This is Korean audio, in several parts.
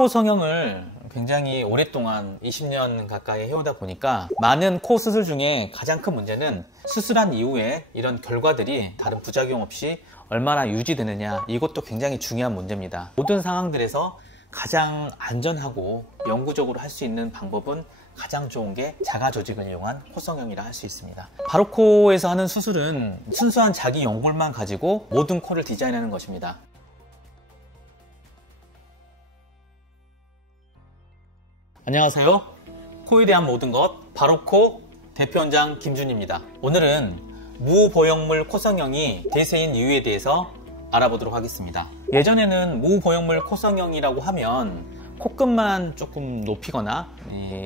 코 성형을 굉장히 오랫동안 20년 가까이 해오다 보니까 많은 코 수술 중에 가장 큰 문제는 수술한 이후에 이런 결과들이 다른 부작용 없이 얼마나 유지되느냐, 이것도 굉장히 중요한 문제입니다. 모든 상황들에서 가장 안전하고 영구적으로 할 수 있는 방법은 가장 좋은 게 자가 조직을 이용한 코 성형이라 할 수 있습니다. 바로코에서 하는 수술은 순수한 자기 연골만 가지고 모든 코를 디자인하는 것입니다. 안녕하세요. 코에 대한 모든 것 바로코 대표원장 김준입니다. 오늘은 무보형물 코성형이 대세인 이유에 대해서 알아보도록 하겠습니다. 예전에는 무보형물 코성형이라고 하면 코끝만 조금 높이거나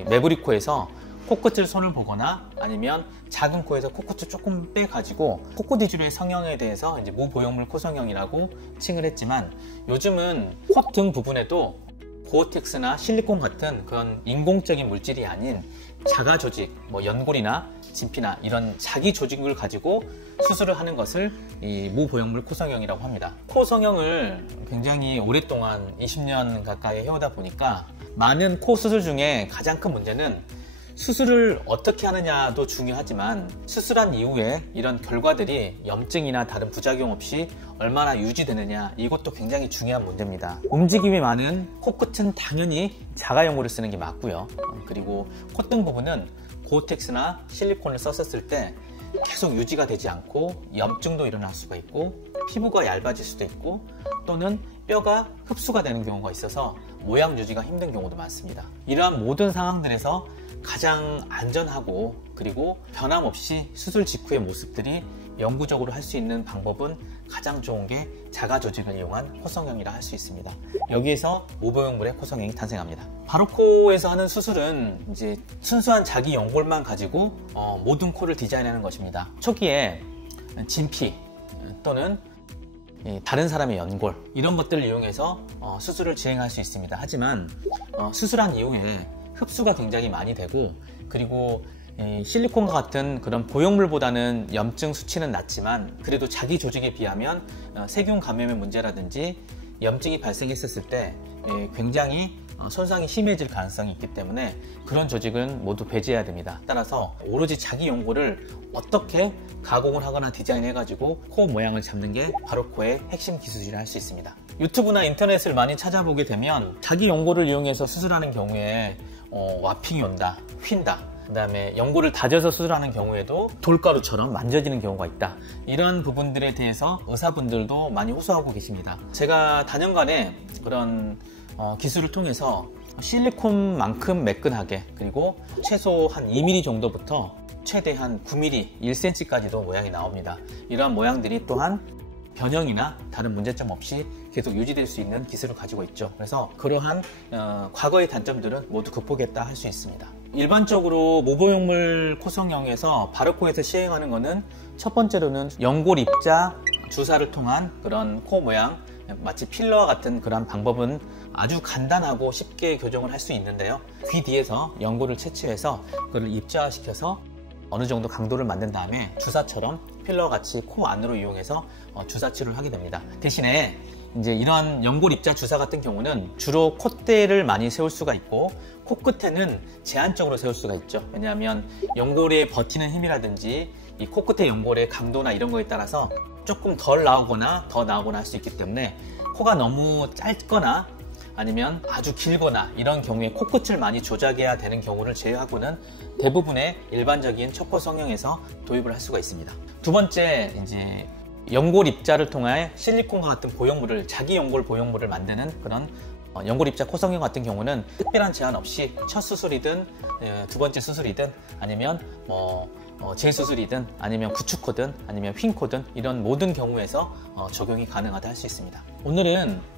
매부리코에서 코끝을 손을 보거나 아니면 작은 코에서 코끝을 조금 빼가지고 코끝 위주로의 성형에 대해서 이제 무보형물 코성형이라고 칭을 했지만, 요즘은 콧등 부분에도 고어텍스나 실리콘 같은 그런 인공적인 물질이 아닌 자가 조직, 연골이나 진피나 이런 자기 조직을 가지고 수술을 하는 것을 이 무보형물 코성형이라고 합니다. 코 성형을 굉장히 오랫동안 20년 가까이 해오다 보니까 많은 코 수술 중에 가장 큰 문제는 수술을 어떻게 하느냐도 중요하지만 수술한 이후에 이런 결과들이 염증이나 다른 부작용 없이 얼마나 유지되느냐, 이것도 굉장히 중요한 문제입니다. 움직임이 많은 코끝은 당연히 자가연골을 쓰는 게 맞고요. 그리고 콧등 부분은 고어텍스나 실리콘을 썼을 때 계속 유지가 되지 않고 염증도 일어날 수가 있고 피부가 얇아질 수도 있고 또는 뼈가 흡수가 되는 경우가 있어서 모양 유지가 힘든 경우도 많습니다. 이러한 모든 상황들에서 가장 안전하고 그리고 변함없이 수술 직후의 모습들이 영구적으로 할 수 있는 방법은 가장 좋은 게 자가 조직을 이용한 코성형이라 할 수 있습니다. 여기에서 무보형물의 코성형이 탄생합니다. 바로코에서 하는 수술은 이제 순수한 자기 연골만 가지고 모든 코를 디자인하는 것입니다. 초기에 진피 또는 다른 사람의 연골, 이런 것들을 이용해서 수술을 진행할 수 있습니다. 하지만 수술한 이후에 흡수가 굉장히 많이 되고, 그리고 실리콘과 같은 그런 보형물보다는 염증 수치는 낮지만 그래도 자기 조직에 비하면 세균 감염의 문제라든지 염증이 발생했을 때 굉장히 손상이 심해질 가능성이 있기 때문에 그런 조직은 모두 배제해야 됩니다. 따라서 오로지 자기 연골을 어떻게 가공을 하거나 디자인해 가지고 코 모양을 잡는 게 바로코의 핵심 기술이라 할 수 있습니다. 유튜브나 인터넷을 많이 찾아보게 되면 자기 연골을 이용해서 수술하는 경우에 와핑이 온다, 휜다, 그 다음에 연골을 다져서 수술하는 경우에도 돌가루처럼 만져지는 경우가 있다, 이런 부분들에 대해서 의사분들도 많이 호소하고 계십니다. 제가 단연간에 그런 기술을 통해서 실리콘만큼 매끈하게, 그리고 최소 한 2mm 정도부터 최대한 9mm, 1cm까지도 모양이 나옵니다. 이러한 모양들이 또한 변형이나 다른 문제점 없이 계속 유지될 수 있는 기술을 가지고 있죠. 그래서 그러한 과거의 단점들은 모두 극복했다 할 수 있습니다. 일반적으로 무보형물 코성형에서 바로코에서 시행하는 것은 첫 번째로는 연골 입자 주사를 통한 그런 코 모양, 마치 필러와 같은 그런 방법은 아주 간단하고 쉽게 교정을 할 수 있는데요. 귀 뒤에서 연골을 채취해서 그걸 입자시켜서 어느 정도 강도를 만든 다음에 주사처럼 필러와 같이 코 안으로 이용해서 주사 치료를 하게 됩니다. 대신에 이제 이런 연골 입자 주사 같은 경우는 주로 콧대를 많이 세울 수가 있고 코끝에는 제한적으로 세울 수가 있죠. 왜냐하면 연골에 버티는 힘이라든지 이 코끝의 연골의 강도나 이런 거에 따라서 조금 덜 나오거나 더 나오거나 할 수 있기 때문에 코가 너무 짧거나 아니면 아주 길거나 이런 경우에 코끝을 많이 조작해야 되는 경우를 제외하고는 대부분의 일반적인 척코 성형에서 도입을 할 수가 있습니다. 두 번째, 이제 연골 입자를 통해 실리콘과 같은 보형물을, 자기 연골 보형물을 만드는 그런 연골 입자 코 성형 같은 경우는 특별한 제한 없이 첫 수술이든 두 번째 수술이든 아니면 재수술이든 아니면 구축코든 아니면 휜코든 이런 모든 경우에서 적용이 가능하다 할 수 있습니다. 오늘은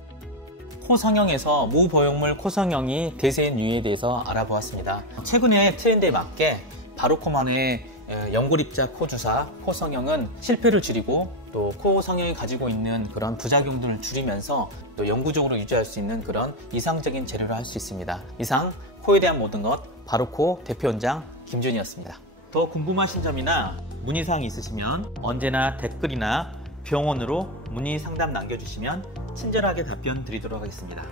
코 성형에서 무보형물 코 성형이 대세인 이유에 대해서 알아보았습니다. 최근에 트렌드에 맞게 바로코만의 연골 입자 코 주사 코 성형은 실패를 줄이고 또 코 성형이 가지고 있는 그런 부작용들을 줄이면서 또 영구적으로 유지할 수 있는 그런 이상적인 재료를 할 수 있습니다. 이상 코에 대한 모든 것 바로코 대표원장 김준이었습니다. 더 궁금하신 점이나 문의사항이 있으시면 언제나 댓글이나 병원으로 문의 상담 남겨주시면 친절하게 답변 드리도록 하겠습니다.